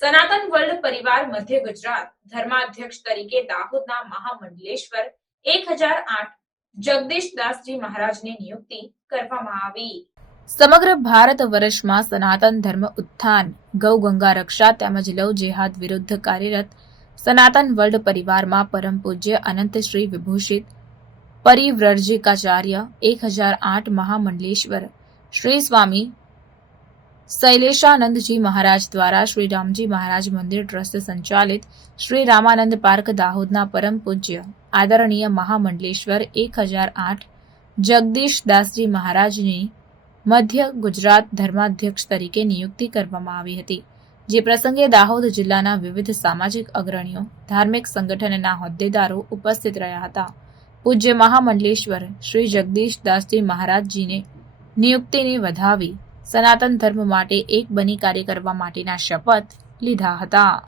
સનાતન વર્લ્ડ પરિવાર મધ્ય ગુજરાત, ધર્માધ્યક્ષ તરીકે દાહોદના મહામંડલેશ્વર, એક હજાર આઠ જગદીશદાસજી મહારાજની નિયુક્તિ કરવામાં આવી. સમગ્ર ભારત વર્ષમાં સનાતન ધર્મ ઉત્થાન, ગૌ ગંગા રક્ષા તેમજ લવ જેહાદ વિરુદ્ધ કાર્યરત સનાતન વર્લ્ડ પરિવારમાં પરમ પૂજ્ય અનંત શ્રી વિભૂષિત પરિવ્રજિકાચાર્ય, એક હજાર આઠ મહામંડલેશ્વર, શ્રી સ્વામી શૈલેષાનંદજી મહારાજ દ્વારા શ્રી રામજી મહારાજ મંદિર ટ્રસ્ટ સંચાલિત શ્રી રામાનંદ પાર્ક દાહોદના પરમ પૂજ્ય આદરણીય મહામંડલેશ્વર એક હજાર આઠ જગદીશદાસજી મહારાજની મધ્ય ગુજરાત ધર્માધ્યક્ષ તરીકે નિયુક્તિ કરવામાં આવી હતી, જે પ્રસંગે દાહોદ જિલ્લાના વિવિધ સામાજિક અગ્રણીઓ, ધાર્મિક સંગઠનના હોદ્દેદારો ઉપસ્થિત રહ્યા હતા. પૂજ્ય મહામંડલેશ્વર શ્રી જગદીશદાસજી મહારાજજીને નિયુક્તિને વધાવી સનાતન ધર્મ માટે એક બની કાર્ય કરવા માટેના શપથ લીધા હતા.